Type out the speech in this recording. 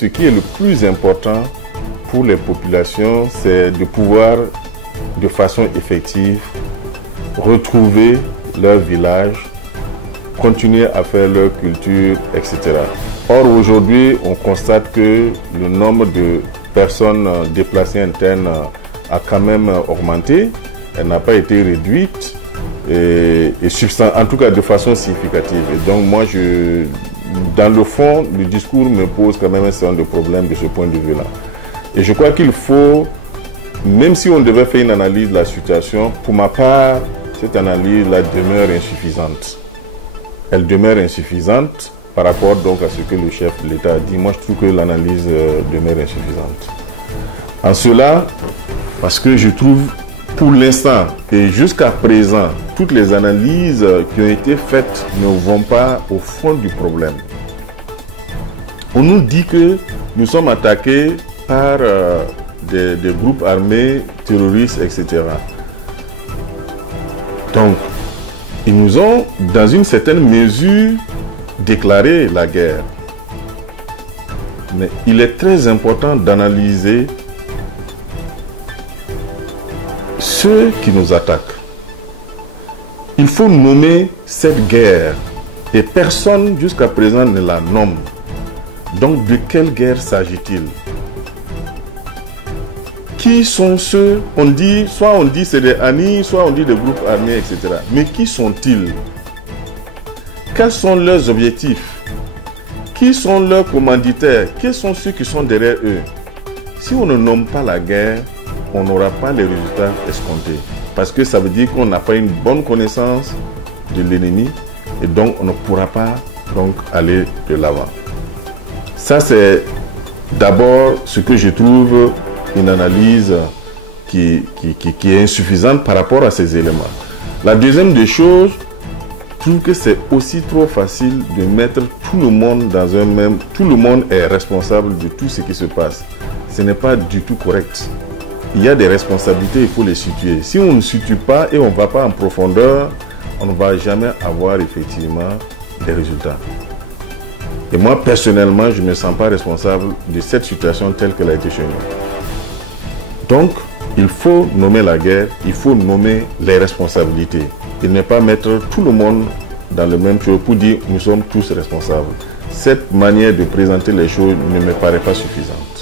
Ce qui est le plus important pour les populations, c'est de pouvoir, de façon effective, retrouver leur village, continuer à faire leur culture, etc. Or, aujourd'hui, on constate que le nombre de personnes déplacées internes a quand même augmenté. Elle n'a pas été réduite, en tout cas de façon significative. Et donc, moi, dans le fond, le discours me pose quand même un certain nombre de problèmes de ce point de vue-là. Et je crois qu'il faut, même si on devait faire une analyse de la situation, pour ma part, cette analyse-là demeure insuffisante. Elle demeure insuffisante par rapport donc à ce que le chef de l'État a dit. Moi, je trouve que l'analyse demeure insuffisante. En cela, parce que je trouve, pour l'instant et jusqu'à présent, toutes les analyses qui ont été faites ne vont pas au fond du problème. On nous dit que nous sommes attaqués par des groupes armés, terroristes, etc. Donc, ils nous ont, dans une certaine mesure, déclaré la guerre. Mais il est très important d'analyser ceux qui nous attaquent. Il faut nommer cette guerre et personne jusqu'à présent ne la nomme. Donc de quelle guerre s'agit-il? Qui sont ceux, soit on dit c'est des amis, soit on dit des groupes armés, etc. Mais qui sont-ils? Quels sont leurs objectifs? Qui sont leurs commanditaires? Quels sont ceux qui sont derrière eux? Si on ne nomme pas la guerre, on n'aura pas les résultats escomptés. Parce que ça veut dire qu'on n'a pas une bonne connaissance de l'ennemi et donc on ne pourra pas donc aller de l'avant. Ça, c'est d'abord ce que je trouve une analyse qui est insuffisante par rapport à ces éléments. La deuxième des choses, je trouve que c'est aussi trop facile de mettre tout le monde dans un même... Tout le monde est responsable de tout ce qui se passe. Ce n'est pas du tout correct. Il y a des responsabilités, il faut les situer. Si on ne situe pas et on ne va pas en profondeur, on ne va jamais avoir effectivement des résultats. Et moi, personnellement, je ne me sens pas responsable de cette situation telle qu'elle a été chez nous. Donc, il faut nommer la guerre, il faut nommer les responsabilités. Et ne pas mettre tout le monde dans le même chose pour dire nous sommes tous responsables. Cette manière de présenter les choses ne me paraît pas suffisante.